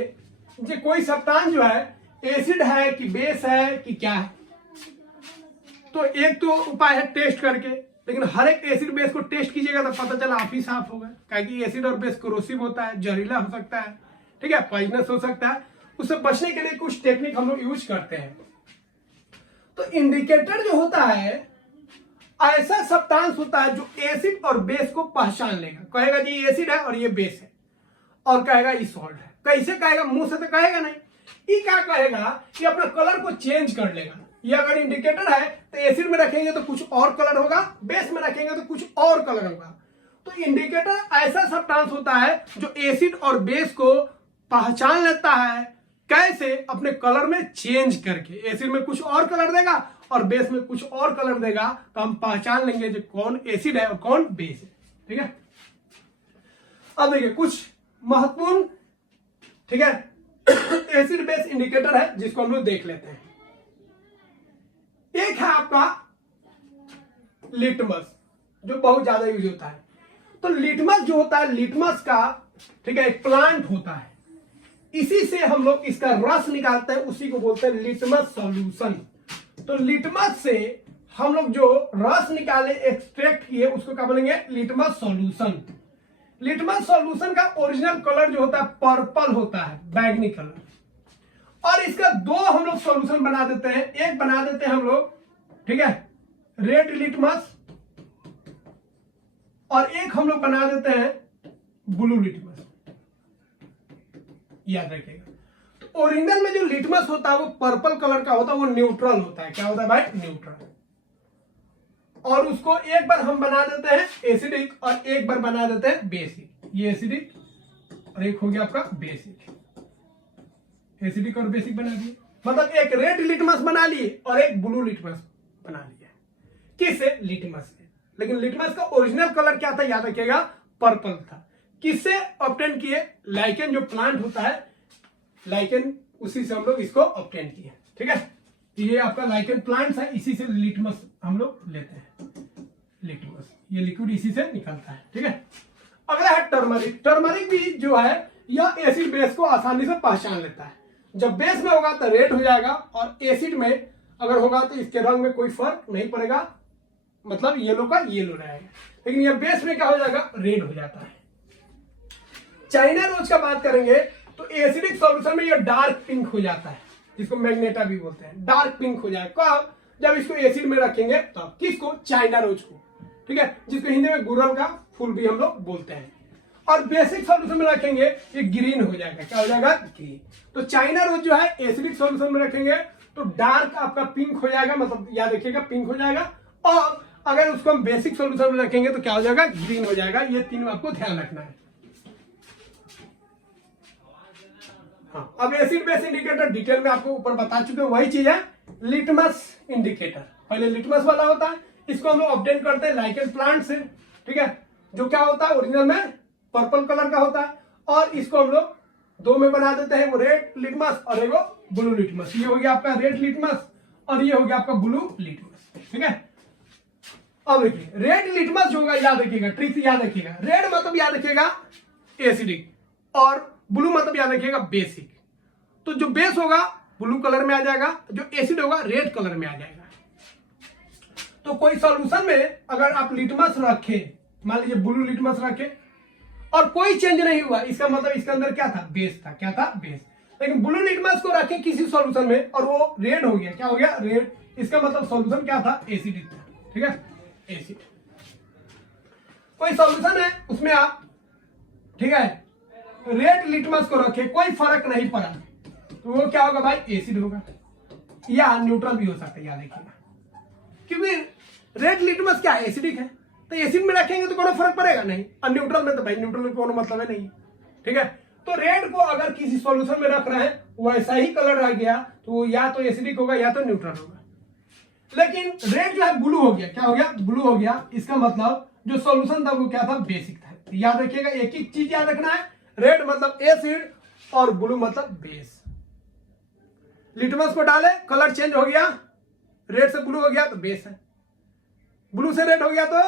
कि कोई सब्सटेंस जो है एसिड है कि बेस है कि क्या है। तो एक तो उपाय है टेस्ट करके, लेकिन हर एक एसिड बेस को टेस्ट कीजिएगा तो पता चला आप ही साफ होगा, क्योंकि एसिड और बेस कोरोसिव होता है, जहरीला हो सकता है, ठीक है, पॉइजनस हो सकता है। उससे बचने के लिए कुछ टेक्निक हम लोग यूज करते हैं। तो इंडिकेटर जो होता है ऐसा सब्सटेंस होता है जो एसिड और बेस को पहचान लेगा, कहेगा जी ये एसिड है और ये बेस है, और कहेगा ये सॉल्ट है। कैसे कहेगा, मुंह से तो कहेगा नहीं, ये क्या कहेगा कि अपना कलर को चेंज कर लेगा। ये अगर इंडिकेटर है तो एसिड में रखेंगे तो कुछ और कलर होगा, बेस में रखेंगे तो कुछ और कलर होगा। तो इंडिकेटर ऐसा सब्सटेंस होता है जो एसिड और बेस को पहचान लेता है, कैसे, अपने कलर में चेंज करके। एसिड में कुछ और कलर देगा और बेस में कुछ और कलर देगा, तो हम पहचान लेंगे जो कौन एसिड है और कौन बेस है, ठीक है। अब देखिए कुछ महत्वपूर्ण, ठीक है, एसिड बेस इंडिकेटर है जिसको हम लोग देख लेते हैं। एक है आपका लिटमस, जो बहुत ज्यादा यूज होता है। तो लिटमस जो होता है, लिटमस का, ठीक है, एक प्लांट होता है, इसी से हम लोग इसका रस निकालते हैं, उसी को बोलते हैं लिटमस सॉल्यूशन। तो लिटमस से हम लोग जो रस निकाले, एक्सट्रैक्ट किए, उसको क्या बोलेंगे, लिटमस सॉल्यूशन। लिटमस सॉल्यूशन का ओरिजिनल कलर जो होता है पर्पल होता है, बैंगनी कलर। और इसका दो हम लोग सॉल्यूशन बना देते हैं, एक बना देते हैं हम लोग, ठीक है, रेड लिटमस, और एक हम लोग बना देते हैं ब्लू लिटमस। याद रखिएगा। तो ओरिजिनल में जो लिटमस होता है वो पर्पल कलर का होता है, वो न्यूट्रल होता है। क्या होता है भाई? न्यूट्रल। और उसको एक बार हम बना देते हैं एसिडिक और एक बार बना देते हैं बेसिक। ये एसिडिक और एक हो गया आपका बेसिक। एसिडिक और बेसिक बना दिए, मतलब एक रेड लिटमस बना लिए और एक ब्लू लिटमस बना लिया। किससे? लिटमस से। लेकिन लिटमस का ओरिजिनल कलर क्या था? याद रखिएगा, पर्पल था। किससे ऑब्टेन किए? लाइकेन जो प्लांट होता है, लाइकेन, उसी से हम लोग इसको ऑब्टेन किए। ठीक है, ये आपका लाइकेन प्लांट्स है, इसी से लिटमस हम लोग लेते हैं। लिटमस ये लिक्विड इसी से निकलता है। ठीक है, अगला है टर्मरिक। टर्मरिक भी जो है यह एसिड बेस को आसानी से पहचान लेता है। जब बेस में होगा तो रेड हो जाएगा और एसिड में अगर होगा तो इसके रंग में कोई फर्क नहीं पड़ेगा, मतलब येलो का येलो रहेगा। लेकिन यह बेस में क्या हो जाएगा? रेड हो जाता है। चाइना रोज का बात करेंगे तो एसिडिक सॉल्यूशन में यह डार्क पिंक हो जाता है, जिसको मैग्नेटा भी बोलते हैं। डार्क पिंक हो जाएगा कब? जब इसको एसिड में रखेंगे तब। किसको? चाइना रोज को। ठीक है, जिसको हिंदी में गुड़हल का फूल भी हम लोग बोलते हैं। और बेसिक सॉल्यूशन में रखेंगे ये ग्रीन हो जाएगा। क्या हो जाएगा? ग्रीन। तो चाइना रोज जो है एसिडिक सॉल्यूशन में रखेंगे तो डार्क आपका पिंक हो जाएगा, मतलब याद रखिएगा पिंक हो जाएगा। और अगर उसको हम बेसिक सॉल्यूशन में रखेंगे तो क्या हो जाएगा? ग्रीन हो जाएगा। ये तीनों आपको ध्यान रखना है। हाँ, अब एसिड बेस इंडिकेटर डिटेल में आपको ऊपर बता चुके हैं, वही चीज है लिटमस इंडिकेटर। पहले लिटमस वाला होता है, इसको हम लोग ऑब्टेन करते हैं लाइकेन प्लांट से। ठीक है, जो क्या होता है ओरिजिनल में पर्पल कलर का होता है, और इसको हम लोग दो में बना देते हैं, वो रेड लिटमस और एगो ब्लू लिटमस। ये हो गया आपका रेड लिटमस और ये हो गया आपका ब्लू लिटमस। ठीक है, अब देखिए रेड लिटमस जो होगा, याद रखिएगा, ट्रिक याद रखिएगा। रेड मतलब याद रखिएगा एसिडिक और ब्लू मतलब याद रखिएगा बेसिक। तो जो बेस होगा ब्लू कलर में आ जाएगा, जो एसिड होगा रेड कलर में आ जाएगा। तो कोई सॉल्यूशन में अगर आप लिटमस रखे, मान लीजिए ब्लू लिटमस रखे और कोई चेंज नहीं हुआ, इसका मतलब इसके अंदर क्या था? बेस था। क्या था? बेस। लेकिन ब्लू लिटमस को रखे किसी सॉल्यूशन में और वो रेड हो गया, क्या हो गया? रेड। इसका मतलब सॉल्यूशन क्या था? एसिडिक था। ठीक है, एसिड। कोई सॉल्यूशन है उसमें आप, ठीक है, रेड लिटमस को रखे, कोई फर्क नहीं पड़ा, तो वो क्या होगा भाई? एसिड होगा, या न्यूट्रल भी हो सकता है। याद रखिएगा, क्योंकि रेड लिटमस क्या है? एसिडिक है। तो एसिड में रखेंगे तो कोनो फर्क पड़ेगा नहीं, और न्यूट्रल में तो भाई न्यूट्रल में कोनो मतलब है नहीं। ठीक है, तो रेड को अगर किसी सॉल्यूशन में रख रहे हैं, वैसा ही कलर रह गया तो या तो एसिडिक होगा या तो न्यूट्रल होगा। लेकिन रेड जो है ब्लू हो गया, क्या हो गया? ब्लू हो गया। इसका मतलब जो सॉल्यूशन था वो क्या था? बेसिक था। तो याद रखिएगा, एक ही चीज याद रखना है, रेड मतलब एसिड और ब्लू मतलब बेस। लिटमस को डाले, कलर चेंज हो गया, रेड से ब्लू हो गया तो बेस है, ब्लू से रेड हो गया तो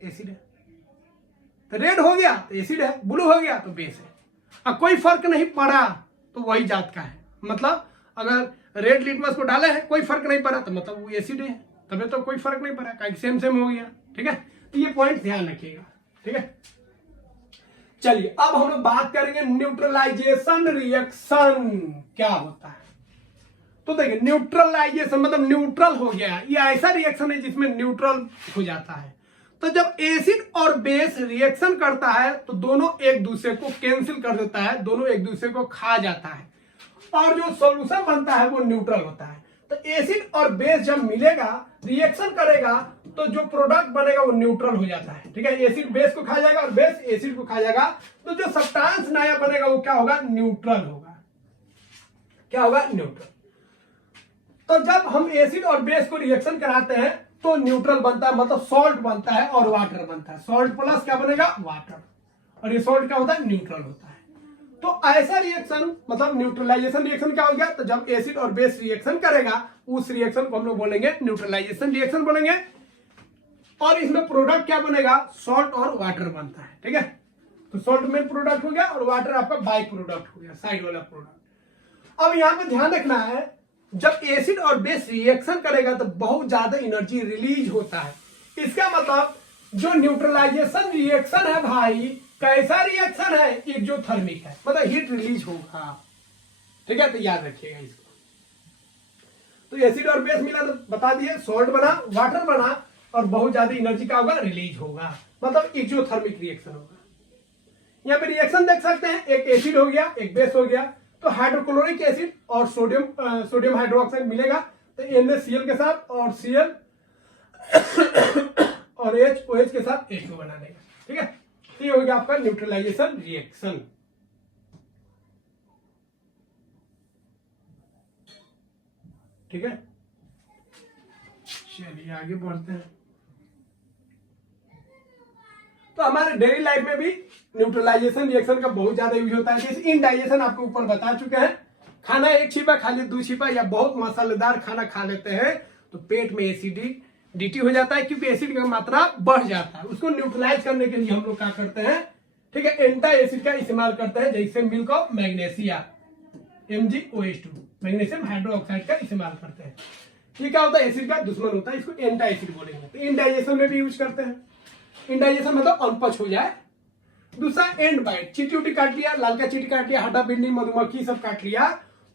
एसिड है। तो रेड हो गया तो एसिड है, ब्लू हो गया तो बेस है। अब कोई फर्क नहीं पड़ा तो वही जात का है। मतलब अगर रेड लिटमस को डाले हैं, कोई फर्क नहीं पड़ा तो मतलब वो एसिड है, तभी तो कोई फर्क नहीं पड़ा, कहीं सेम सेम हो गया। ठीक है, तो ये पॉइंट ध्यान रखिएगा। ठीक है, चलिए अब हम लोग बात करेंगे न्यूट्रलाइजेशन रिएक्शन क्या होता है। तो देखिए न्यूट्रलाइजेशन मतलब न्यूट्रल हो गया, ये ऐसा रिएक्शन है जिसमें न्यूट्रल हो जाता है। तो जब एसिड और बेस रिएक्शन करता है तो दोनों एक दूसरे को कैंसिल कर देता है, दोनों एक दूसरे को खा जाता है, और जो सॉल्यूशन बनता है वो न्यूट्रल होता है। तो एसिड और बेस जब मिलेगा, रिएक्शन करेगा, तो जो प्रोडक्ट बनेगा वो न्यूट्रल हो जाता है। ठीक है, एसिड बेस को खा जाएगा और बेस एसिड को खा जाएगा, तो जो सब्सटेंस नया बनेगा वो क्या होगा? न्यूट्रल होगा। क्या होगा? न्यूट्रल। तो जब हम एसिड और बेस को रिएक्शन कराते हैं तो न्यूट्रल बनता है, मतलब सॉल्ट बनता है और वाटर बनता है। सॉल्ट प्लस क्या बनेगा? वाटर। और ये सॉल्ट क्या होता है? न्यूट्रल होता है। तो ऐसा रिएक्शन मतलब न्यूट्रलाइजेशन रिएक्शन क्या हो गया? तो जब एसिड और बेस रिएक्शन करेगा उस रिएक्शन को हम लोग बोलेंगे न्यूट्रलाइजेशन रिएक्शन बोलेंगे, और इसमें प्रोडक्ट क्या बनेगा? सॉल्ट और वाटर बनता है। ठीक है, तो सॉल्ट मेन प्रोडक्ट हो गया और वाटर आपका बाई प्रोडक्ट हो गया, साइड वाला प्रोडक्ट। अब यहां पे ध्यान रखना है, जब एसिड और बेस रिएक्शन करेगा तो बहुत ज्यादा एनर्जी रिलीज होता है। इसका मतलब जो न्यूट्रलाइजेशन रिएक्शन है भाई, कैसा रिएक्शन है? एक्सोथर्मिक है, मतलब हीट रिलीज होगा। ठीक है, तो याद रखिएगा इसको। तो एसिड और बेस मिला तो बता दिए, सॉल्ट बना, वाटर बना, और बहुत ज्यादा एनर्जी का होगा? रिलीज होगा, मतलब एक्सोथर्मिक रिएक्शन होगा। यहाँ पे रिएक्शन देख सकते हैं, एक एसिड हो गया एक बेस हो गया, तो हाइड्रोक्लोरिक एसिड और सोडियम हाइड्रोक्साइड मिलेगा, तो NaCl के साथ और Cl और OH के साथ H2 बना देगा। ठीक है, तो ये हो गया आपका न्यूट्रलाइजेशन रिएक्शन। ठीक है, चलिए आगे बढ़ते हैं। तो हमारे डेली लाइफ में भी न्यूट्रलाइजेशन रिएक्शन का बहुत ज्यादा यूज होता है। जैसे इनडाइजेशन आपको ऊपर बता चुके हैं, खाना एक छिपा खा ले 2 छिपा या बहुत मसालेदार खाना खा लेते हैं तो पेट में एसिडिटी हो जाता है, क्योंकि एसिड की मात्रा बढ़ जाता है। उसको न्यूट्रलाइज करने के लिए हम लोग क्या करते हैं, ठीक है, एंटी एसिड का इस्तेमाल करते हैं, जैसे milk of magnesia MgOH2 magnesium hydroxide का इस्तेमाल करते हैं। ये क्या होता है, एसिड का दुश्मन होता है, इसको एंटी एसिड बोलेंगे। तो इनडाइजेशन में भी यूज करते हैं। इनडाइजेशन मतलब अनपच हो जाए। दूसरा एंड बाइट, चीटी उटी काट लिया, लाल का चीटी काट लिया, हड्डा बिंडी मधुमक्खी सब काट लिया,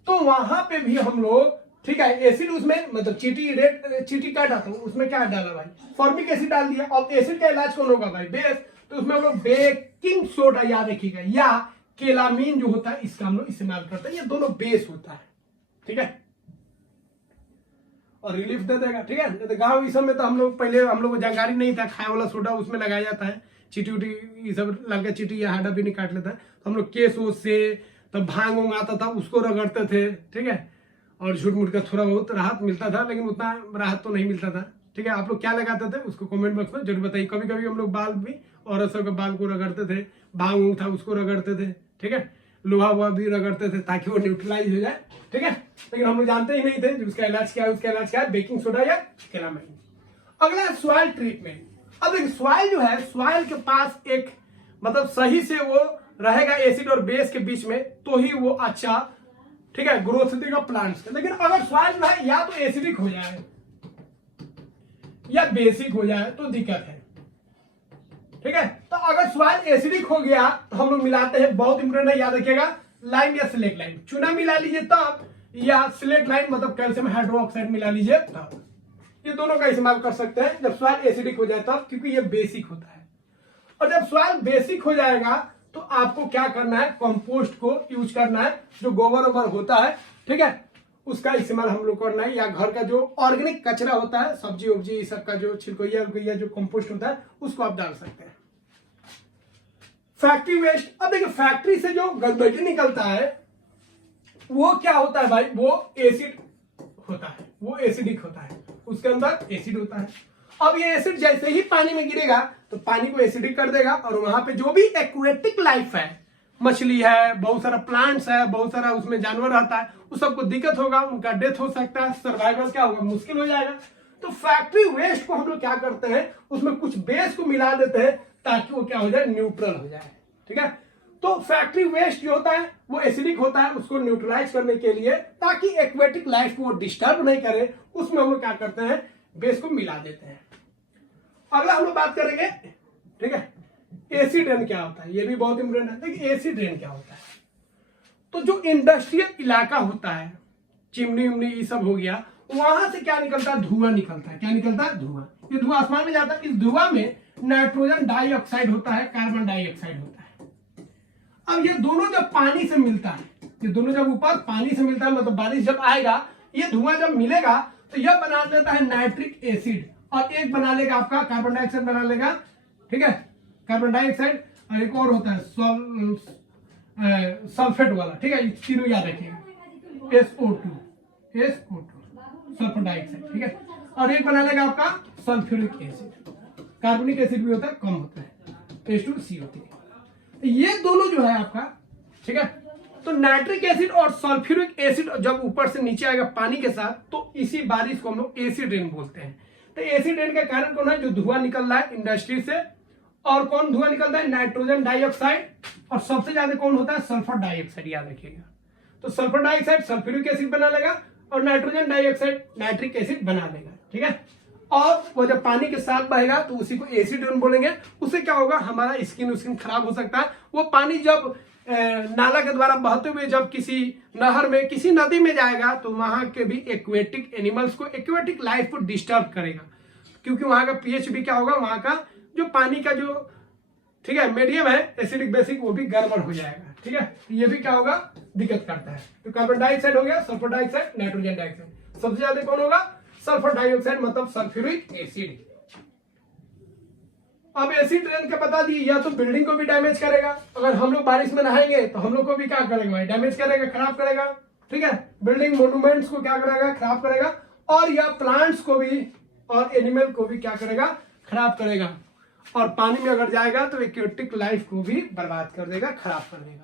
तो वहां पे भी हम लोग, ठीक है, एसिड उसमें मतलब चीटी काटा तो उसमें क्या डाला भाई, फॉर्मिक एसिड डाल दिया। और एसिड का इलाज कौन होगा भाई, बेस, तो उसमें हम लोग बेकिंग सोडा याद रखिएगा या केलामीन जो होता है इसका हम लोग इस्तेमाल करते हैं। ये दोनों बेस होता है। ठीक है, और रिलीफ दे देगा। ठीक है, तो गाँव इस सब में तो हम लोग पहले हम लोग को जानकारी नहीं था, खाए वाला सोडा उसमें लगाया जाता है, चीटी उटी ये सब लड़का चीटी या हाडा भी नहीं काट लेता है, तो हम लोग केस वोस से तब भांग वोंग आता था उसको रगड़ते थे। ठीक है, और झूठ मूठ का थोड़ा बहुत राहत मिलता था, लेकिन उतना राहत तो नहीं मिलता था। ठीक है, आप लोग क्या लगाते थे उसको कमेंट बॉक्स में जरूर बताइए। कभी कभी हम लोग बाल भी, औरत सब के बाल को रगड़ते थे, भांग वोंग था उसको रगड़ते थे। ठीक है, लोहा वोहा भी रगड़ते थे ताकि वो न्यूट्रलाइज हो जाए। ठीक है, लेकिन हम लोग जानते ही नहीं थे कि उसका इलाज क्या है। उसका इलाज क्या है, बेकिंग सोडा या केलामीन। अगला सॉइल ट्रीटमेंट। अब एक सॉइल जो है, सॉइल के पास एक मतलब सही से वो रहेगा एसिड और बेस के बीच में, तो ही वो अच्छा, ठीक है, ग्रोथ देगा प्लांट्स का। लेकिन अगर सॉइल जो है या तो एसिडिक हो जाए या बेसिक हो जाए तो दिक्कत है। ठीक है, तो अगर सॉइल एसिडिक हो गया तो हम लोग मिलाते हैं, बहुत इंपोर्टेंट है, याद रखिएगा, लाइम या स्लेट लाइम। चूना मिला लीजिए तब, या स्लेट लाइम मतलब कैल्शियम हाइड्रोक्साइड मिला लीजिए तब। ये दोनों का इस्तेमाल कर सकते हैं जब सॉइल एसिडिक हो जाए तब, क्योंकि ये बेसिक होता है। और जब सॉइल बेसिक हो जाएगा तो आपको क्या करना है, कंपोस्ट को यूज करना है, जो गोबर वोबर होता है, ठीक है, उसका इस्तेमाल हम लोग करना है, या घर का जो ऑर्गेनिक कचरा होता है, सब्जी उब्जी सबका जो छिलकोइया जो कंपोस्ट होता है उसको आप डाल सकते हैं। फैक्ट्री वेस्ट, अब देखिए फैक्ट्री से जो गंदगी निकलता है वो क्या होता है भाई, वो एसिड होता है, वो एसिडिक होता है, उसके अंदर एसिड होता है। अब ये एसिड जैसे ही पानी में गिरेगा तो पानी को एसिडिक कर देगा, और वहां पे जो भी एक्वेटिक लाइफ है, मछली है, बहुत सारा प्लांट्स है, बहुत सारा उसमें जानवर रहता है, उस सबको दिक्कत होगा, उनका डेथ हो सकता है, सर्वाइवल क्या होगा, मुश्किल हो जाएगा। तो फैक्ट्री वेस्ट को हम लोग क्या करते हैं, उसमें कुछ बेस को मिला देते हैं ताकि वो क्या हो जाए, न्यूट्रल हो जाए। ठीक है, तो फैक्ट्री वेस्ट जो होता है वो एसिडिक होता है, उसको न्यूट्रलाइज करने के लिए, ताकि एक्वेटिक लाइफ को वो डिस्टर्ब नहीं करे, उसमें हम लोग क्या करते हैं, बेस को मिला देते हैं। अगला हम लोग बात करेंगे, ठीक है, एसिड रेन क्या होता है, ये भी बहुत इंपोर्टेंट है। देखिए एसिड रेन क्या होता है, तो जो इंडस्ट्रियल इलाका होता है, चिमनी उमनी ये सब हो गया, वहां से क्या निकलता है, धुआं निकलता है। क्या निकलता है, धुआं। ये धुआं आसमान में जाता है, इस धुआं में नाइट्रोजन डाइऑक्साइड होता है, कार्बन डाइऑक्साइड होता है। अब ये दोनों जब पानी से मिलता है, ये दोनों जब ऊपर पानी से मिलता है, मतलब बारिश जब आएगा, ये धुआं जब मिलेगा तो यह बना देता है नाइट्रिक एसिड, और एक बना लेगा आपका कार्बन डाइऑक्साइड बना लेगा। ठीक है, कार्बन डाइऑक्साइड, और एक और होता है सल्फेट वाला। ठीक है, तीनों याद रखिएगा, SO2 सल्फर डाइऑक्साइड। ठीक है, और एक बना लेगा आपका सल्फ्यूरिक एसिड, कार्बनिक एसिड भी होता है, कम होता है, H2CO3। ये दोनों जो है आपका, ठीक है, तो नाइट्रिक एसिड और सल्फ्यूरिक एसिड जब ऊपर से नीचे आएगा पानी के साथ, तो इसी बारिश को हम लोग एसिड रेन बोलते हैं। तो एसिड रेन का कारण कौन है, जो धुआं निकल रहा है इंडस्ट्री से, और कौन धुआं निकलता है, नाइट्रोजन डाइऑक्साइड, और सबसे ज्यादा कौन होता है, सल्फर डाइऑक्साइड, याद रखिएगा। तो सल्फर डाइऑक्साइड सल्फ्यूरिक एसिड बना लेगा, और नाइट्रोजन डाइऑक्साइड नाइट्रिक एसिड बना लेगा। ठीक है, और वो जब पानी के साथ बहेगा तो उसी को एसिड रेन बोलेंगे। उससे क्या होगा, हमारा स्किन खराब हो सकता है। वो पानी जब नाला के द्वारा बहते हुए जब किसी नहर में, किसी नदी में जाएगा, तो वहां के भी एक्वेटिक एनिमल्स को, एक्वेटिक लाइफ को डिस्टर्ब करेगा, क्योंकि वहां का पीएच भी क्या होगा, वहां का जो पानी का जो ठीक है, मीडियम है एसिडिक बेसिक, वो भी गड़बड़ हो जाएगा। ठीक है, ये भी क्या होगा, दिक्कत करता है। तो कार्बन डाइऑक्साइड हो गया, सल्फर डाइऑक्साइड, नाइट्रोजन डाइऑक्साइड। सबसे ज्यादा कौन होगा, सल्फर डाइऑक्साइड, मतलब सल्फ्यूरिक एसिड। अब एसिड रेन के बता दिए, या तो बिल्डिंग को भी डैमेज करेगा, अगर हम लोग बारिश में नहाएंगे तो हम लोग को भी क्या करेगा भाई, डैमेज करेगा, खराब करेगा। ठीक है, बिल्डिंग मोन्यूमेंट्स को क्या करेगा, खराब करेगा, और या प्लांट्स को भी और एनिमल को भी क्या करेगा, खराब करेगा। और पानी में अगर जाएगा तो एक्वेटिक लाइफ को भी बर्बाद कर देगा, खराब कर देगा।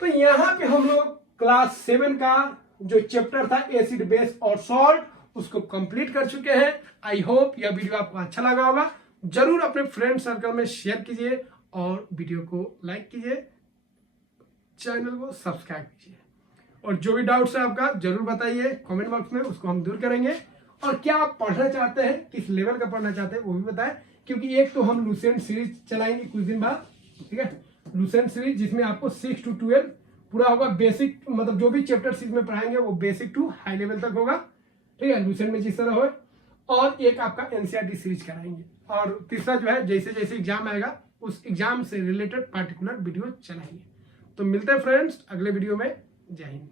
तो यहाँ पे हम लोग क्लास 7 का जो चैप्टर था एसिड बेस और सॉल्ट, उसको कंप्लीट कर चुके हैं। आई होप यह वीडियो आपको अच्छा लगा होगा। जरूर अपने फ्रेंड सर्कल में शेयर कीजिए और वीडियो को लाइक कीजिए, चैनल को सब्सक्राइब कीजिए, और जो भी डाउट्स है आपका जरूर बताइए कमेंट बॉक्स में, उसको हम दूर करेंगे। और क्या आप पढ़ना चाहते हैं, किस लेवल का पढ़ना चाहते हैं वो भी बताएं, क्योंकि एक तो हम लूसेंट सीरीज चलाएंगे कुछ दिन बाद। ठीक है, लूसेंट सीरीज जिसमें आपको 6 to 12 पूरा होगा, बेसिक मतलब जो भी चैप्टर इसमें पढ़ाएंगे वो बेसिक टू हाई लेवल तक होगा। ठीक है, लूसेंट में जिस तरह हो, और एक आपका एनसीईआरटी सीरीज कराएंगे, और तीसरा जो है जैसे जैसे एग्जाम आएगा उस एग्जाम से रिलेटेड पार्टिकुलर वीडियो चलाएंगे। तो मिलते हैं फ्रेंड्स अगले वीडियो में। जय हिंद।